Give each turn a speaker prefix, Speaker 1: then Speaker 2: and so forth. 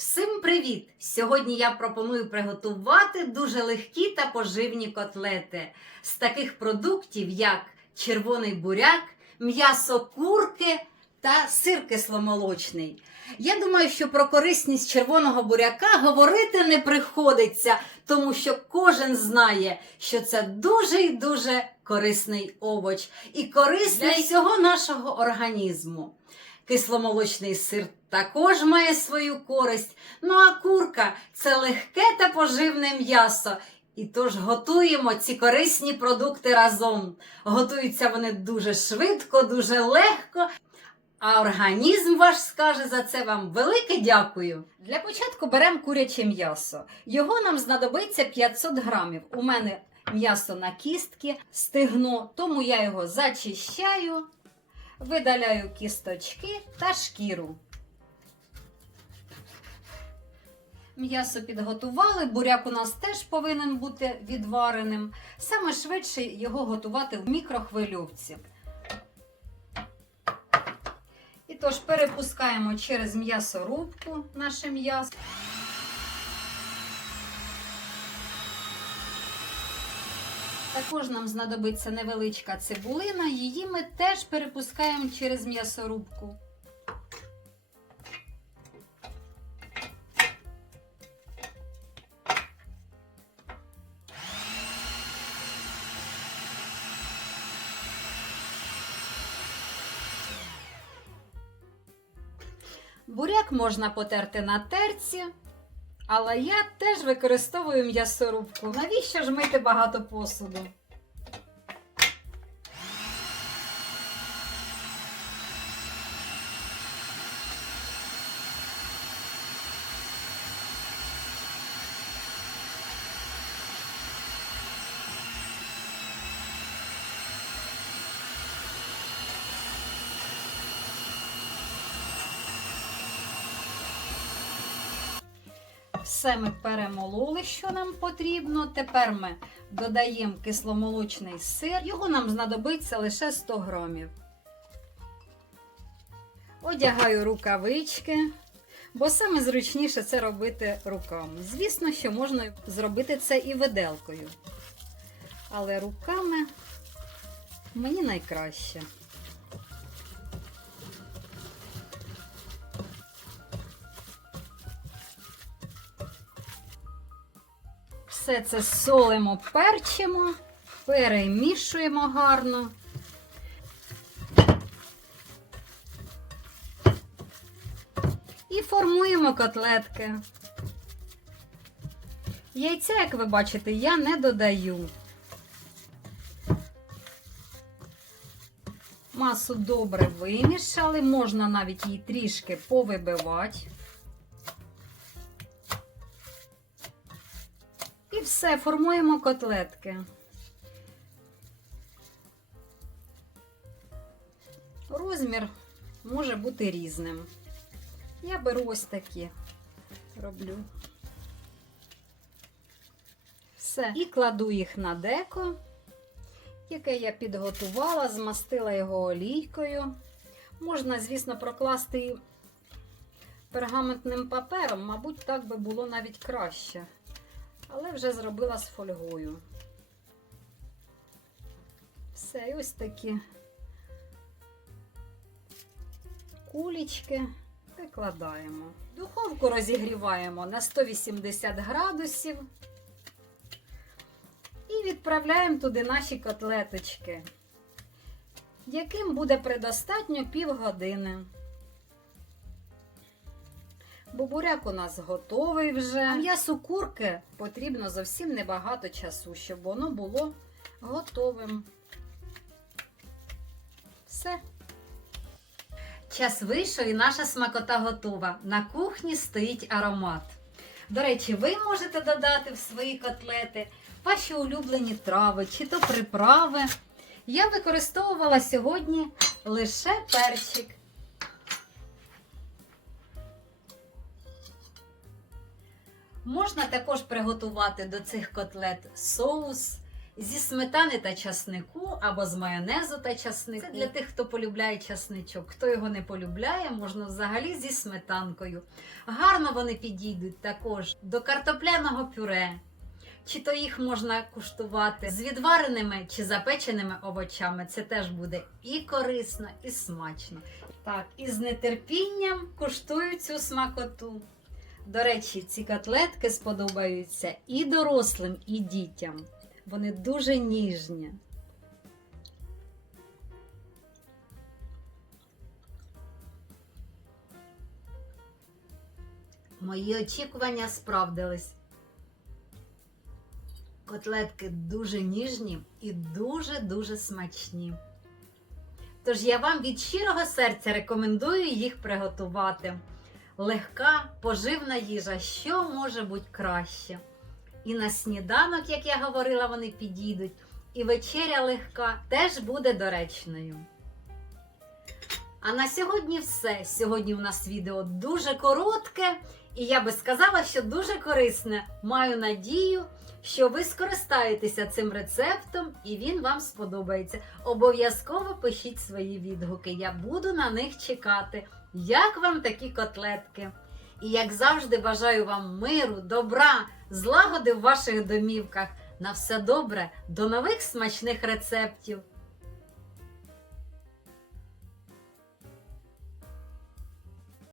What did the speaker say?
Speaker 1: Всім привіт! Сьогодні я пропоную приготувати дуже легкі та поживні котлети з таких продуктів, як червоний буряк, м'ясо курки та сир кисломолочний. Я думаю, що про корисність червоного буряка говорити не приходиться, тому що кожен знає, що це дуже і дуже корисний овоч і корисний для всього нашого організму. Кисломолочний сир також має свою користь. Ну а курка це легке та поживне м'ясо. І тож готуємо ці корисні продукти разом. Готуються вони дуже швидко, дуже легко. А організм ваш скаже за це вам велике дякую. Для початку беремо куряче м'ясо. Його нам знадобиться 500 грамів. У мене м'ясо на кістки, стегно, тому я його зачищаю, видаляю кісточки та шкіру. М'ясо підготували, буряк у нас теж повинен бути відвареним. Саме швидше його готувати в мікрохвильовці. І тож перепускаємо через м'ясорубку наше м'ясо. Також нам знадобиться невеличка цибулина, її ми теж перепускаємо через м'ясорубку. Буряк можна потерти на терці, але я теж використовую м'ясорубку. Навіщо ж мити багато посуду? Все ми перемололи, що нам потрібно. Тепер ми додаємо кисломолочний сир. Його нам знадобиться лише 100 грамів. Одягаю рукавички, бо саме зручніше це робити руками. Звісно, що можна зробити це і виделкою. Але руками мені найкраще. Все це солимо, перчимо, перемішуємо гарно. І формуємо котлетки. Яйця, як ви бачите, я не додаю. Масу добре вимішали, можна навіть її трішки повибивати. І все, формуємо котлетки. Розмір може бути різним. Я беру ось такі, роблю. Все. І кладу їх на деко, яке я підготувала, змастила його олійкою. Можна, звісно, прокласти пергаментним папером, мабуть, так би було навіть краще але вже зробила з фольгою. Все, і ось такі кулічки викладаємо. Духовку розігріваємо на 180 градусів і відправляємо туди наші котлеточки, яким буде предостатньо півгодини. Бо буряк у нас готовий вже. А м'ясу курки потрібно зовсім небагато часу, щоб воно було готовим. Все. Час вийшов і наша смакота готова. На кухні стоїть аромат. До речі, ви можете додати в свої котлети ваші улюблені трави чи то приправи. Я використовувала сьогодні лише перчик. Можна також приготувати до цих котлет соус Зі сметани та часнику або з майонезу та часнику. Це для тих, хто полюбляє часничок. Хто його не полюбляє, можна взагалі зі сметанкою. Гарно вони підійдуть також до картопляного пюре. Чи то їх можна куштувати з відвареними чи запеченими овочами. Це теж буде і корисно, і смачно. Так, і з нетерпінням куштую цю смакоту. До речі, ці котлетки сподобаються і дорослим, і дітям. Вони дуже ніжні. Мої очікування справдились. Котлетки дуже ніжні і дуже-дуже смачні. Тож я вам від щирого серця рекомендую їх приготувати. Легка, поживна їжа, що може бути краще. І на сніданок, як я говорила, вони підійдуть, і вечеря легка теж буде доречною. А на сьогодні все. Сьогодні у нас відео дуже коротке, і я би сказала, що дуже корисне. Маю надію, що ви скористаєтеся цим рецептом і він вам сподобається. Обов'язково пишіть свої відгуки. Я буду на них чекати. Як вам такі котлетки? І як завжди, бажаю вам миру, добра, злагоди в ваших домівках. На все добре, до нових смачних рецептів!